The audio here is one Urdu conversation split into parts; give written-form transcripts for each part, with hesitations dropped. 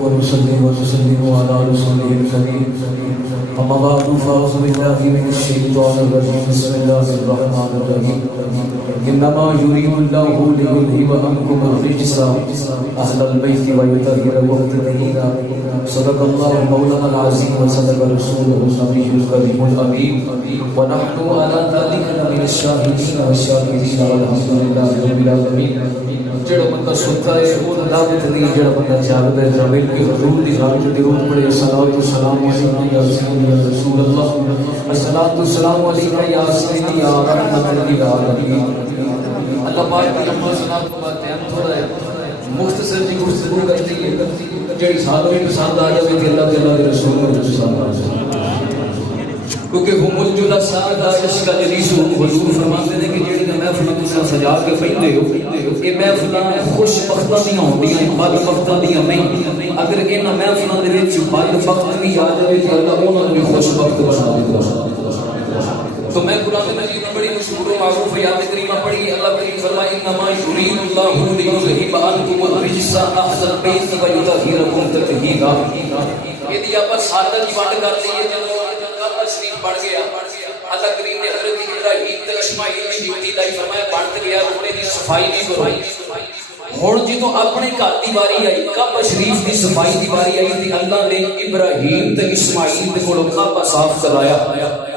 ونصلي ونسلم على رسوله الكريم أما بعد فأعوذ بالله من الشيطان الرجيم بسم الله الرحمن الرحيم إنما يريد الله ليذهب عنكم الرجس أهل البيت ويطهركم تطهيرا صدق الله مولانا العظيم وصدق رسوله النبي الكريم الأمين ونحن على ذلك من الشاهدين والشاكرين والحمد لله رب العالمين. جڑا بندہ ستا ہے وہ دعوت نہیں، جڑا بندہ جاگتا ہے جاویل کے حضور دی ذات درود پڑھے صلوات و سلام علیکم یا سیدی یا رسول اللہ، الصلاۃ والسلام علیکم یا سیدی یا رحمت للعالمین. اللہ پاک کی رحمت صلوات و باتیں تھوڑا ہے مختصر جی گفتگو کرتی ہے جڑی ساتھ بھی پسند آ جائے کہ اللہ تعالی کے رسول کو پسند آ جائے، کیونکہ ہم الجلساء عشق جلیس حضور فرماتے ہیں کہ جڑی محفل تساں سجا کے بیٹھے ہو یہ محفلاں خوش بختاں دیاں ہوندیاں بد بختاں دیاں نہیں. اگر انہاں محفلاں دے وچ بد بخت بھی آ جائے تو اللہ انہاں نوں بھی خوش بخت بنا دے گا. تو میں قرآن مجید میں بڑی مشہور و معروف آیات کریمہ پڑھی. اللہ کریم فرمائے انما یرید اللہ لیذھب عنکم الرجس اہل البیت ویطہرکم تطہیرا. یہ دی اپا سادہ کی بات کرتے ہیں جب تشریف پڑھ گیا اللہ کریم نے حضرت ابراہیم تے اسماعیل کی ڈیوٹی لائی، فرمایا بنت گیا رونے دی صفائی نہیں کرو. ہن جدوں اپنے گھر دی واری آئی کعبہ شریف دی صفائی دی واری آئی تے اللہ نے ابراہیم تے اسماعیل دے کولوں کعبہ صاف کرایا.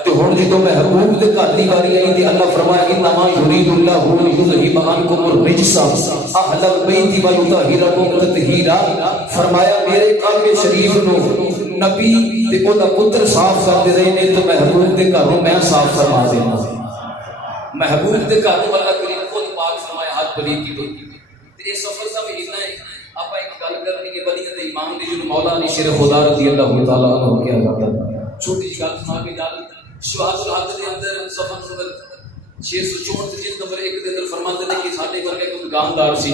تے ہن جدوں محبوب دے گھر دی واری آئی تے اللہ فرمایا انما یرید اللہ لیذھب عنکم الرجس اہل البیت ویطہرکم تطہیرا. فرمایا میرے کعبہ شریف نو نبی تے او دا پتر صاف کرتے رہے نے تو محبوب دے گھروں میں صاف فرما دینا. محبوب دے گھروں اللہ کریم خود پاک فرمایا ہاتھ پلید کی دو. تے سفر کا مہینہ ہے آپ ایک گل کرنی ہے ولی تے امام دی جو مولا علی شیر خدا رضی اللہ تعالی عنہ کیا جاتا ہے. چھوٹی سی گل سنا کے جا شہادت الحق دے اندر صفحہ نمبر 664 جلد نمبر 1 دے اندر فرماتے ہیں کہ ساڈے گھر ایک دکاندار سی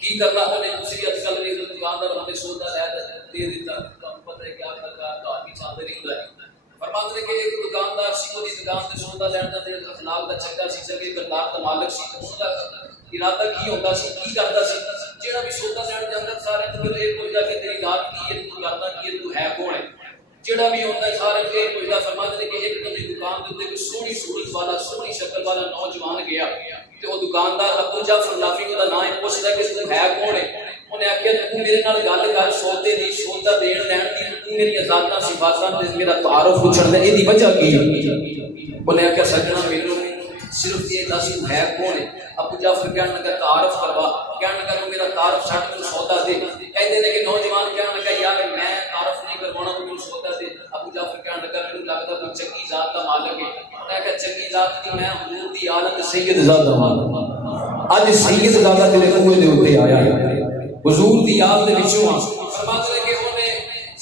کی کرنا ہے دوسری اج کل ایک دکاندار ہمیں سودا لے دے دیتا پتہ ہے کیا کرتا تو آدمی چاہتے نہیں ہوتا ہے. فرماتے ہیں کہ ایک دکاندار سی وہ دکان سے سودا لین دا تے اخلاق دا چنگا سی کہ کردار دا مالک سی. اس دا ارادہ کی ہوتا سی کی کرتا سی جیڑا بھی سودا لین جاندا سارے تو یہ پوچھدا کہ تیری ذات کی ہے تو کرتا کی ہے تو ہے کون ہے. جیڑا بھی ہوتا ہے سارے یہ پوچھدا. فرماتے ہیں کہ ایک دن دکان دے اوپر سونی صورت والا سونی شکل والا نوجوان گیا تے وہ دکاندار ابو جعفر لافی دا نام پوچھدا کہ تو ہے کون ہے. انہیں آخیا تو میرے نال گل کر سودے دی سودا دین لین دی تو میری ذاتاں صفاتاں تے میرا تعارف پوچھن دے ایدی وجہ کی ہے. انہیں آخیا سجنا مینوں صرف یہ دس تو ہے کون ہے. ابو جعفر کہنے لگا تعارف کروا. کہنے لگا میرا تعارف چھٹ تو سودا دے. کہندے نے کہ نوجوان کہنے لگا یار میں تعارف نہیں کروانا تو مینوں سودا دے. ابو جعفر کہنے لگا مینوں لگدا کوئی چنگی ذات دا مالک ہے. انہیں کہا چنگی ذات دی میں حضور دی عالم سید ذات دا مالک. اج سید ذات تیرے کوئے دے اوتے آیا ہے حضور دی یاد دے وچوں. فرماتے ہیں کہ انہیں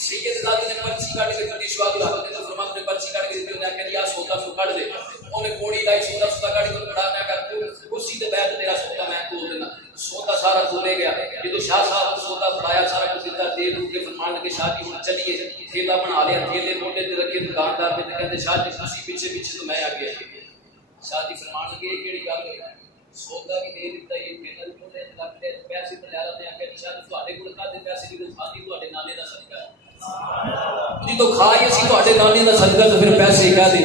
سید زادی نے پرچی کاٹ کے دی شواہد حق دے. فرماتے نے پرچی کاٹ کے دی انہیں کہا یا سودا تو کاٹ دے. انہیں کوڑی لائی سودا کاٹ کے کھڑا نہ کر کرسی تے بیٹھ تیرا سودا میں کھول دینا. سودا سارا کھولے گیا. جدوں شاہ صاحب کو سودا پڑھایا سارا کچھ دیتا دے دو کے فرمان کے شاہ جی ہن چلیے تھیلا بنا لیا. تھیلے موٹے تے رکھے دکاندار نے کہتے شاہ جی کرسی پیچھے پیچھے تو میں آ گیا. شاہ جی فرمان کے کیڑی گل ہے سودا بھی دے دیتا یہ پینل کو لے لگ لے پیسے تے لالا نے آکھیا نشان تواڈے کول کادے پیسے دی خاطی تواڈے نانے دا صدقہ ہے جی تو کھائی اسی تواڈے نانے دا صدقہ تو پھر پیسے کیا دے.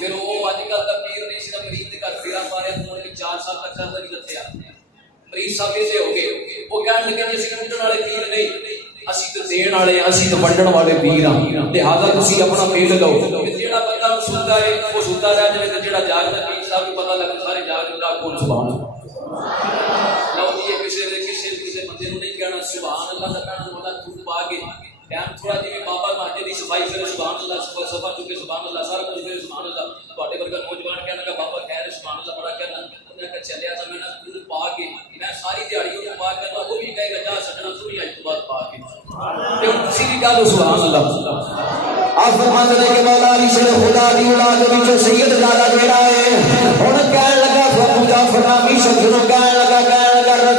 پھر وہ اج کل دا پیر نہیں سی مریض دے گھر پھیرا مارے تو 4 سال تک چلدا نہیں لتھیا. مریض صاحب ایسے ہو گئے وہ کہنے لگے جی اسی لٹن والے پیر نہیں اسی تو دین والے اسی تو بنڈن والے پیر ہاں لہذا تسی اپنا میل لو. جیڑا بندہ سندا ہے وہ سندا رہ جائے تے جیڑا جاگدا پیر صاحب کو پتہ لگ سارے جاگدا کون سبحان اللہ. لو جی کسی بندے نوں نہیں کہنا سبحان اللہ دا کہنا مولا تو پا کے ٹائم تھوڑا جی بابا مہاجے دی صفائی کرے سبحان اللہ صفا چکے سبحان اللہ سارا کچھ کرے سبحان اللہ. تواڈے ورگا نوجوان کہنا کہ بابا خیر سبحان اللہ بڑا کہنا انہاں کہ چلیا تا میں دودھ پا کے میں ساری دیہاڑی او پا کے وہ بھی کہے گا جا سجنا تو ہی اج تو بعد پا کے تے اسی دی گل سبحان اللہ. آپ فرماتے ہیں کہ مولا علی شیر خدا دی اولاد وچ سید زادہ جیڑا ہے ہن کہن لگا ابو جعفر نامی شخص نوں کہن لگا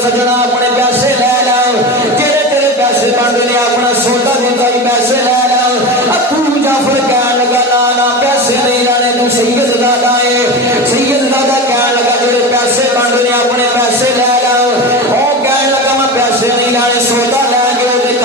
سجنا اپنے پیسے لے لو جڑے تیرے پیسے بنتے ہیں اپنا سودا دیتا ہی پیسے لے لو. ابو جعفر کہن لگا نا پیسے نہیں لینے تو سید زادہ ہے. سید زادہ کہن لگا جڑے پیسے بنتے ہیں اپنے پیسے لے لو. وہ کہن لگا میں پیسے نہیں لینے سودا لے کے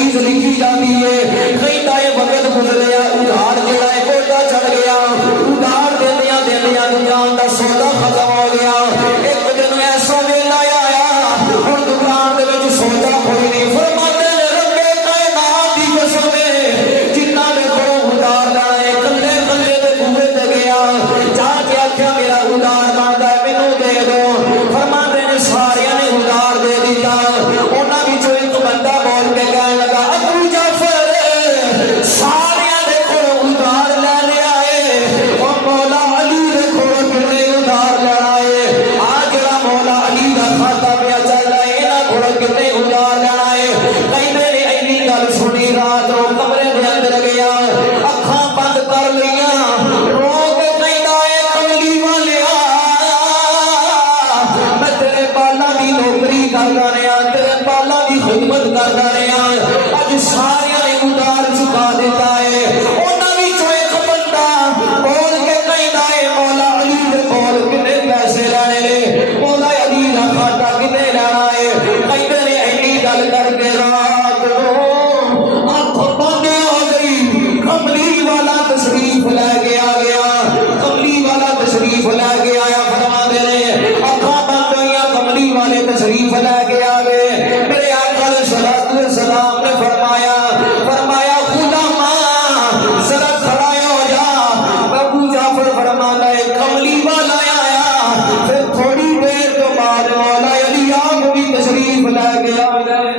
چیز لکھی جاتی ہے کہتا ہے وقت گزریا ادھار جڑا ہے کوٹا چڑھ گیا ادھار دیندیاں دیندیاں دکان دا سودا ختم ہو گیا ایک دن ایسا ویلا آیا ہن دکان دے وچ سودا کوئی نہیں فرماتے نے رب کائنات دی قسم ہے جنہ نے کو ادھار لینا ہے کلے کلے دے بوئے تے گیا جا کے آکھیا میرا ادھار بندا ہے مینوں دے دو فرماتے نے سارے نے ادھار دے دتا انہاں وچوں ایک بندہ بول کے کہنے لگا ابو جعفر سارے دے کول ادھار لے لیا ہے او مولا علی دے کول کنے ادھار لینا ہے آ جڑا مولا علی دا کھاتا پیا چل رہا ہے انہاں کول کنے ادھار لینا ہے کہندے نے اینی گل سنی رات نو کمرے دے اندر گیا اکھاں بند کر لیاں رو کے کہندا ہے کملی والیا میں تیرے بالا دی نوکری کردا رہیا تیرے بالا دی خدمت کردا رہیا اج سارے نے ادھار چکا دیتا ہے انہاں وچوں ایک بندہ بول کے کہندا ہے مولا علی دے کول کنے پیسے لینے نے مولا علی دا کھاتا کنے لینا ہے کہندے نے اینی گل کر کے رات نو اکھ بند ہو گئی کملی والا تشریف لے کے آ گیا کملی والا تشریف لے کے آیا فرماتے نے اکھاں بند ہوئیاں کملی والے تشریف لے کے آ گئے میرے آقا علیہ الصلوۃ والسلام نے فرمایا غلاما ذرا کھڑا ہو جا ابو جعفر فرماتا ہے کملی والا آیا پھر تھوڑی دیر تو بعد مولا علی آپ بھی تشریف لے کے آ گئے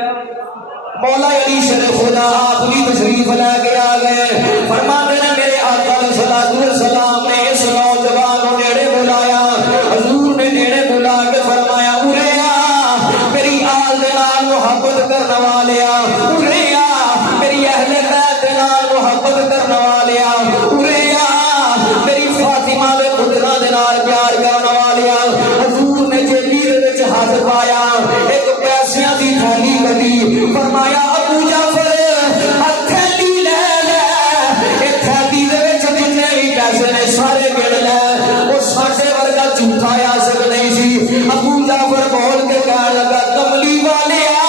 مولا علی شر خدا آپ بھی تشریف لے کے آ گئے فرماتے ہیں میرے آقا علیہ الصلوۃ والسلام نے اس نوجوان کو نیڑے بلایا حضور نے نیڑے بلا کے فرمایا اورے آ میری آل دے نال محبت کرنے والیا اورے آ میری اہل بیت دے نال محبت کرنے والیا اورے آ میری فاطمہ دے پتراں دے نال پیار کرنے والیا حضور نے جیبی دے وچ ہاتھ پایا ایک پیسیاں دی تھیلی کڈی فرمایا ابو جعفر تھیلی لے لے اے تھیلی دے وچ جتنے بھی پیسے نے سارے گن لے او ساڈے ورگا جھوٹا آ سک نہیں سی ابو جعفر بول کے کہنے لگا کملی والیا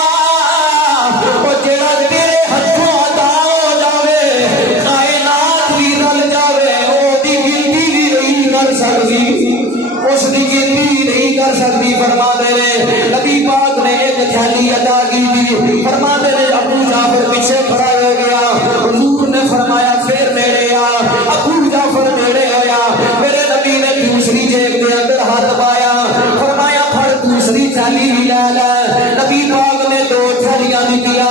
او جڑا تیرے ہتھوں عطا ہو جاوے کائنات بھی رل جاوے او دی گنتی بھی نہیں کر سکتی اس دی گنتی نہیں کر سکتی فرماتے نے نبی پاک نے ایک تھیلی عطا کی تھی فرماتے نے ابو جعفر پیچھے کھڑا ہو گیا حضور نے فرمایا پھر میرے آ ابو جعفر میرے ہویا میرے نبی نے دوسری جیب کے اندر ہاتھ پایا فرمایا پھڑ دوسری تھیلی بھی لے لے نبی پاک نے دو تھیلیاں دیا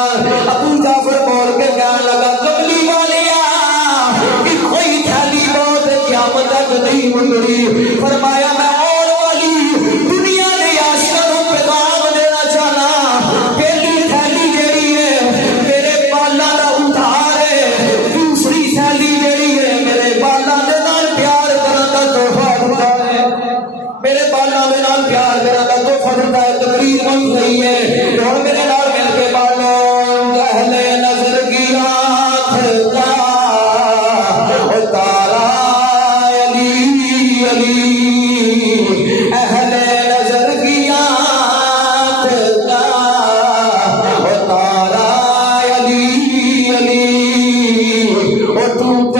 ابو جعفر بول کے کہنے لگا کملی والیا کوئی تھیلی بہت قیامت تک نہیں مکڑی فرمایا میں اور والی دنیا نے عاشقوں کو پیغام دینا چاہنا پہلی تھیلی جیڑی ہے میرے بالا دا ادھار ہے دوسری تھیلی جیڑی ہے میرے بالا دے نال پیار کرن دا تحفہ ہوتا ہے میرے بالا دے نال پیار کرن دا تحفہ ہوتا ہے تقریر بن گئی ہے ہن میرے نال مل کے بالوں اہل نظر کی آنکھ کا تارا علی علی اہل نظر کی آنکھ کا تارا علی علی تو